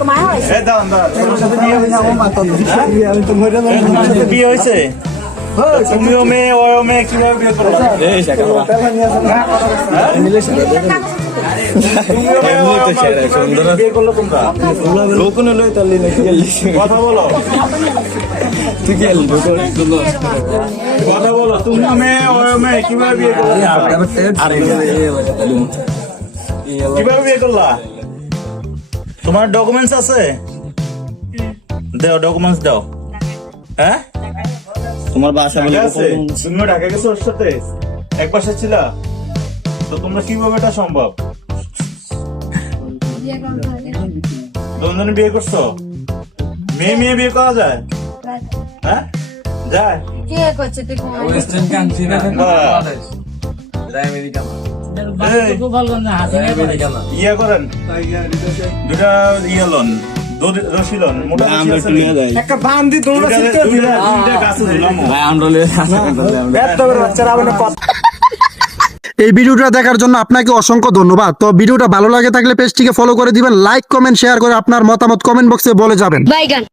তোর মায়া হয়েছে এই দাঁড়ান দাঁড়ান তোমার সাথে বিয়ে হয়েছে তুমিও মেয়ে ওও মেয়ে কিভাবে বিয়ে করলা বিয়ে করলো তোমরা কথা বলো কথা বলো তুমি মেয়ে ও মেয়ে কিভাবে বিয়ে করলা কিভাবে বিয়ে করলা তোমার ডকুমেন্টস আছে দাও ডকুমেন্টস দাও হ্যাঁ তোমার বাসা বলে তুমিও ঢাকা গেছো ওর সাথে এক পাশে ছিলা তো তোমরা কিভাবে এটা সম্ভব দুজনে বিয়ে করছো মেয়ে মেয়ে বিয়ে করা যায় হ্যাঁ যায় কে করছে তুই ওয়েস্টার্ন কান্ট্রি না বাংলাদেশ আমেরিকা ইয়া করেন দুটা ইয়া লন রশি লন মোটা রশি আছে একটা বান্দি তোমরা দুইটা গাছে ঝুলাম ভাই আমরা এই ভিডিওটা দেখার জন্য আপনাকে অসংখ্য ধন্যবাদ। তো ভিডিওটা ভালো লাগে থাকলে পেজটিকে ফলো করে দিবেন, লাইক কমেন্ট শেয়ার করে আপনার মতামত কমেন্ট বক্সে বলে যাবেন। বাইগান